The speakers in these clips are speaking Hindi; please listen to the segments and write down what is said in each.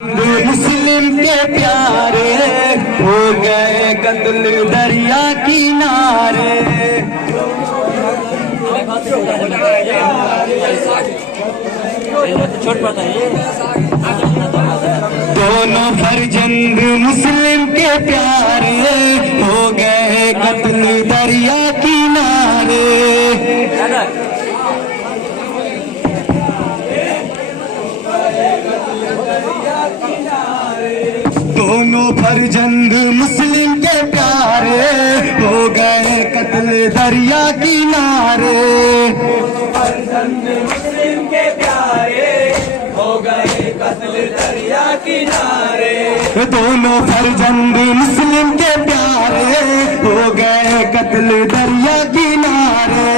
मुस्लिम के प्यारे हो गए कत्ल दरिया किनारे। दोनों फर्जंद मुस्लिम के प्यारे हो गए कत्ल दरिया किनारे। दोनों फर्जंद मुस्लिम के प्यारे हो गए कत्ल दरिया किनारे। फर्जंद मुस्लिम के प्यारे हो गए कत्ल दरिया किनारे। दोनों फर्जंद मुस्लिम के प्यारे हो गए कत्ल दरिया किनारे।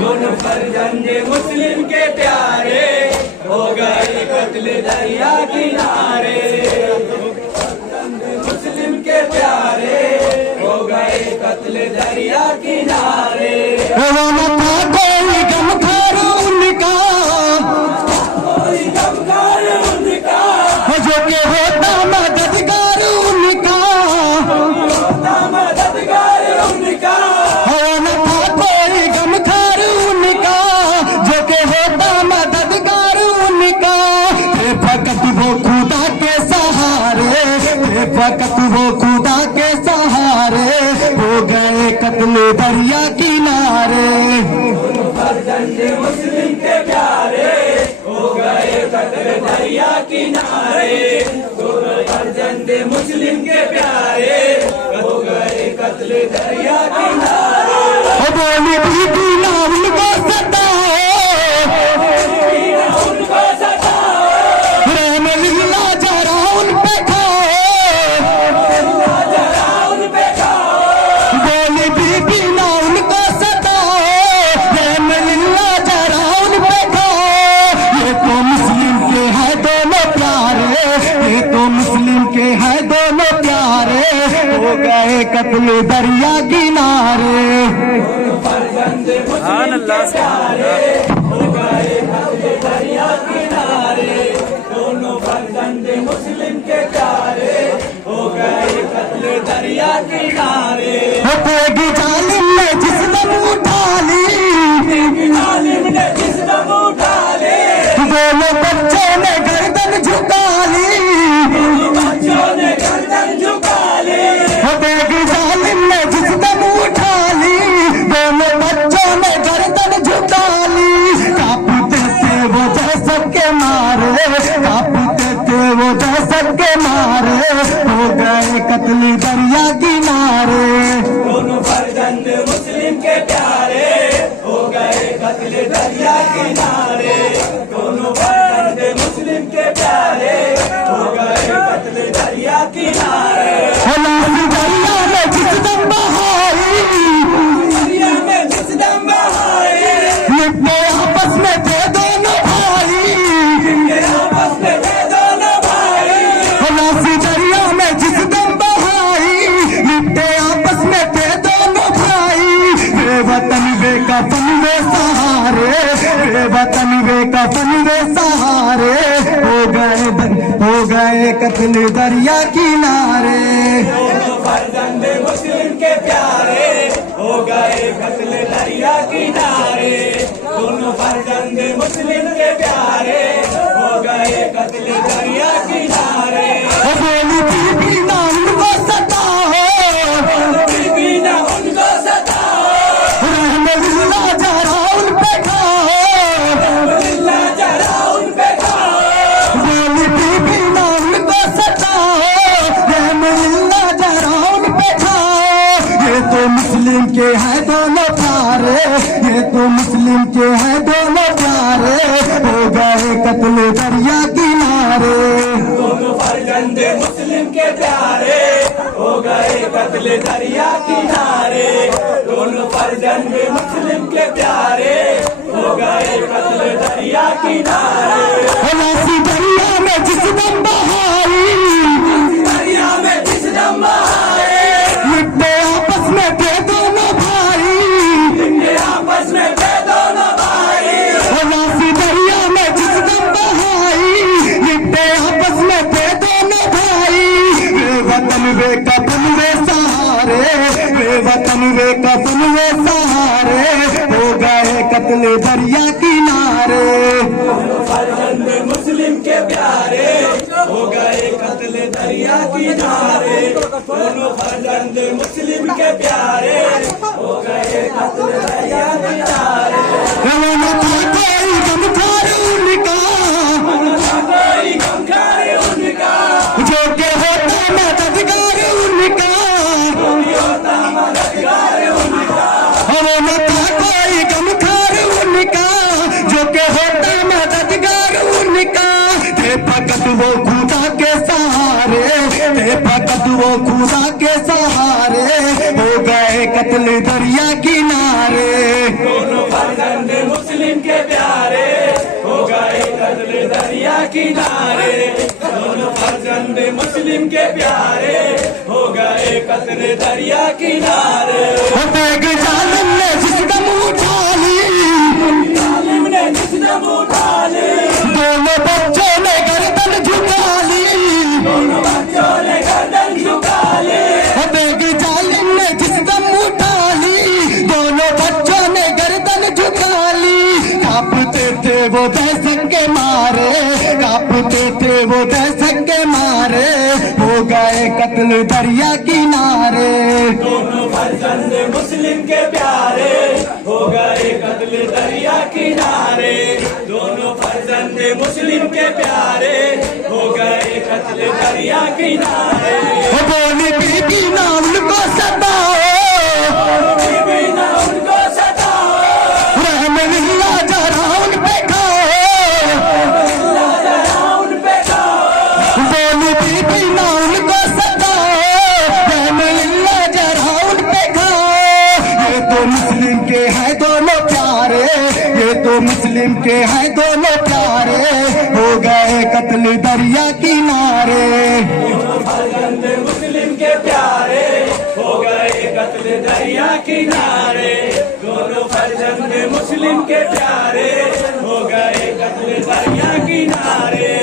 दोनों फर्जंद मुस्लिम के प्यारे हो गए कत्ल दरिया किनारे। मुस्लिम के प्यारे हो गए कत्ल दरिया किनारे। कोई गमखार उनका, कोई गमखार उनका, जो के होता मददगार उनका, होता मददगार उनका। कोई गमखार उनका, जो के होता मददगार उनका। फकत वो खुदा के सहारे, फकत वो खुदा के सहारे हो गए कत्ल दरिया किनारे। फर्जंद मुस्लिम के प्यारे हो गए कत्ल दरिया किनारे। दोनों फर्जंद मुस्लिम के प्यारे हो गए कत्ल दरिया किनारे। बोली बीबी ना उनको सताओ, उनको सताओ, रहम लिल्ला जरा उन पे खाओ, जरा उन पे खाओ। बोली बीबी ना उनको सताओ, रहम लिल्ला जरा उन पे खाओ। ये तो मुस्लिम के है दोनों प्यारे, ये तो मुस्लिम के है दोनों प्यारे हो गए कत्ल दरिया किनारे। फर्जंद मुस्लिम के प्यारे हो गए कत्ल दरिया किनारे। दोनों फर्जंद मुस्लिम के प्यारे हो गए कत्ल दरिया किनारे। तेगी जालिम ने जिस दम उठा ली, जालिम ने जिस दम उठा ले, दोनों बच्चों ने गर्दन झुका ली, बच्चों ने गर्दन झुका ले। तेगी जालिम ने जिस दम उठा ली, दोनों बच्चों ने गर्दन झुका ली। कांपते थे वो जैसब के मारे, कांपते थे वो जैसब के मारे हो गए कत्ल दरिया किनारे। दोनों फर्जंद मुस्लिम के प्यारे हो गए कत्ल दरिया किनारे। दोनों फर्जंद मुस्लिम के प्यारे हो गए कत्ल दरिया किनारे। लाश दरिया में जिस दम बहाई, दरिया में जिस दम बहाए, निपटे आपस में थे दोनों भाई। के आपस में थे दोनों भाई। लाश दरिया में जिस दम बहाई, निपटे आपस में थे दोनों भाई। बेवतन बेकफन वे सहारे, बेवतन बेकफन वे सहारे हो गए कत्ल दरिया किनारे। दोनों फर्जंद मुस्लिम के प्यारे हो गए कत्ल दरिया किनारे। दोनों फर्जंद मुस्लिम के प्यारे हो गए कत्ल दरिया किनारे। बोली बीबी ना उनको सताओ, बीबी ना उनको सताओ, रहम लिल्ला जरा उन पे खाओ, लिल्ला जरा उन पे खाओ। बोली बीबी ना उनको सताओ, रहम लिल्ला जरा उन पे खाओ। ये तो मुस्लिम के हैं दोनों प्यारे, ये तो मुस्लिम के हैं दोनों प्यारे हो गए कत्ल दरिया किनारे। दोनों फर्जंद मुस्लिम के प्यारे हो गए कत्ल दरिया किनारे। दोनों फर्जंद मुस्लिम के प्यारे हो गए कत्ल दरिया किनारे। लाशी दरिया में जिस दम बहाई, दरिया में जिस दम बहाए, निपटे आपस में थे दोनों भाई। के आपस में थे दोनों भाई। लाशी दरिया में जिस दम बहाई, निपटे आपस में थे वे कफन वे सहारे, बेवतन वे कफन वे सहारे, हो गए कत्ल दरिया किनारे। फर्जंद मुस्लिम के प्यारे हो गए कत्ल दरिया किनारे, दोनों फर्जंद मुस्लिम के प्यारे हो गए कत्ल दरिया किनारे। रवाना था कोई गमखार उनका, कोई गमखार उनका, जो के होता मददगार उनका, होता मददगार उनका। रवाना था कोई गमखार उनका, जो के होता मददगार उनका। थे फकत वो खुदा के सहारे, थे फकत वो खुदा के सहारे, हो गए कत्ल दरिया किनारे। दोनों फर्जंद मुस्लिम के प्यारे हो गए कत्ल दरिया किनारे, दोनों फर्जंद मुस्लिम के प्यारे हो गए कत्ल दरिया किनारे। बैग जालिम ने जिसदम उठा ली, जालिम ने जिसदम उठा ली, दोनों बच्चों ने गर्दन झुका ली, दोनों बच्चों ने गर्दन झुका ली। बैग जालिम ने जिसदम उठा ली, दोनों बच्चों ने गर्दन झुका ली। कांपते थे वो दहशत के मारे, कांपते थे वो दहशत के मारे, हो गए कत्ल दरिया किनारे। दोनों फर्जंद मुस्लिम के प्यारे हो गए कत्ल दरिया किनारे, दोनों फर्जंद मुस्लिम के प्यारे हो गए कत्ल दरिया किनारे। बोली बीबी ना उनको सताओ, बीबी ना उनको सताओ, रहमतुल्लाह जरा उन पे खाओ, जरा उन पे खाओ। बोली बीबी ना उनको सताओ, रहमतुल्लाह जरा उन पे खाओ। ये तो मुस्लिम के हैं दोनों प्यारे, ये तो मुस्लिम के हैं दोनों प्यारे, हो गए कत्ल दरिया किनारे। फर्जंद मुस्लिम के प्यारे हो गए कत्ल दरिया किनारे, दोनों फर्जंद मुस्लिम के प्यारे हो गए कत्ल दरिया किनारे।